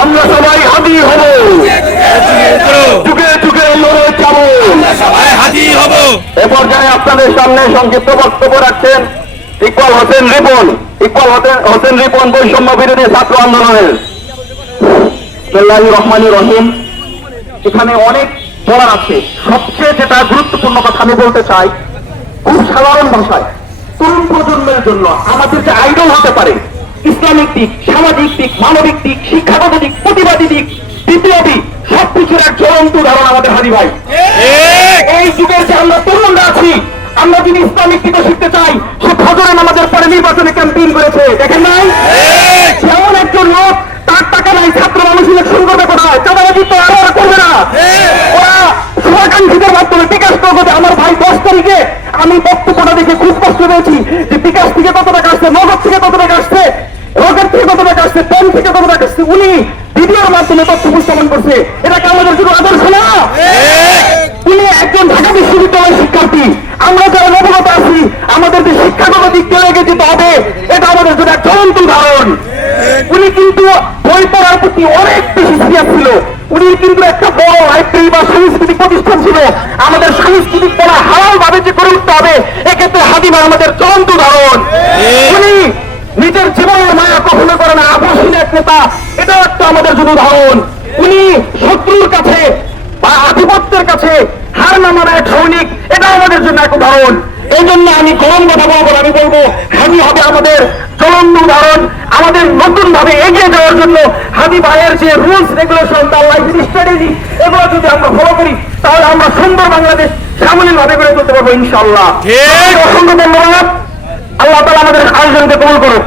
আমরা সবাই হাজির হব, যুগে যুগে লড়ে যাব, সবাই হাজির হব। এ পর্যায়ে আপনাদের সামনে সংক্ষিপ্ত বক্তব্য রাখছেন ইকবাল হোসেন রিপন। ইকবাল হোসেন রিপন বৈষম্য বিরোধী ছাত্র আন্দোলনের। বিসমিল্লাহির রহমানির রহিম। এখানে অনেক বলার আছে, সবচেয়ে যেটা গুরুত্বপূর্ণ কথা আমি বলতে চাই, খুব সাধারণ ভাষায় তরুণ প্রজন্মের জন্য আমাদের যে আইডল হতে পারে ইসলামিক দিক, সামাজিক দিক, মানবিক দিক, শিক্ষাগত দিক, প্রতিবাদী দিক, বিপ্লবী সবকিছুর এক জ্বলন্ত উদাহরণ আমাদের হাদি ভাই। এই যুগের যে আমরা তরুণরা আছি, আমরা যদি ইসলামিক দিকে শিখতে চাই, সে ফজরের নামাজের পরে নির্বাচনে ক্যাম্পেইন করেছে, দেখেন নাই? যেমন একজন লোক তার টাকা নাই, ছাত্র মানুষ ইলেকশন করবে কোথায়, চাঁদাবাজি তো আরো করবে না। ওরা শুভাকাঙ্ক্ষীদের মাধ্যমে বিকাশ করবে। আমার ভাই 10 তারিখে আমি বক্তব্যটা দেখে খুব কষ্ট পেয়েছি যে বিকাশ থেকে কত টাকা আসছে, নগদ থেকে কত টাকা আসছে, রকেট থেকে কত টাকা আসছে, পেন থেকে কত টাকা আসছে, উনি ভিডিওর মাধ্যমে তথ্য উপস্থাপন করছে। এটাকে আমাদের জন্য আদর্শ না? উনি একজন ঢাকা বিশ্ববিদ্যালয়ের শিক্ষার্থী। আমরা যারা নবগত আছি, আমাদের যে শিক্ষাগত দিক থেকে এগিয়ে যেতে হবে, এটা আমাদের জন্য এক জ্বলন্ত উদাহরণ। উনি কিন্তু বই পড়ার প্রতি অনেক বেশি সিরিয়াস ছিল। উনি কিন্তু একটা বড় লাইব্রেরি বা সাংস্কৃতিক প্রতিষ্ঠান ছিল। আমাদের সাংস্কৃতিক পড়া হালাল ভাবে যে করে উঠতে হবে, এক্ষেত্রে হাদিমা আমাদের জ্বলন্ত উদাহরণ। উনি নিজের জীবনের মায়া কখনো করে না, আপসহীন এক নেতা, এটাও একটা আমাদের জন্য উদাহরণ। উনি শত্রুর কাছে বা আধিপত্যের কাছে হার না মানা এক সৈনিক, এটাও আমাদের জন্য এক উদাহরণ। এই জন্য আমি গরম কথা বলবো, আমি বলবো হাদি হবে আমাদের জ্বলন্ত উদাহরণ। আমাদের নতুন ভাবে এগিয়ে যাওয়ার জন্য হাদি ভাইয়ের যে রুলস রেগুলেশন, তার লাইফ স্ট্র্যাটেজি, এগুলো যদি আমরা ফলো করি, তাহলে আমরা সুন্দর বাংলাদেশ সামনের ভাবে গড়ে তুলতে পারবো ইনশাআল্লাহ। অসংখ্য ধন্যবাদ। আল্লাহ তাআলা আমাদের আয়োজনকে কবুল করুক।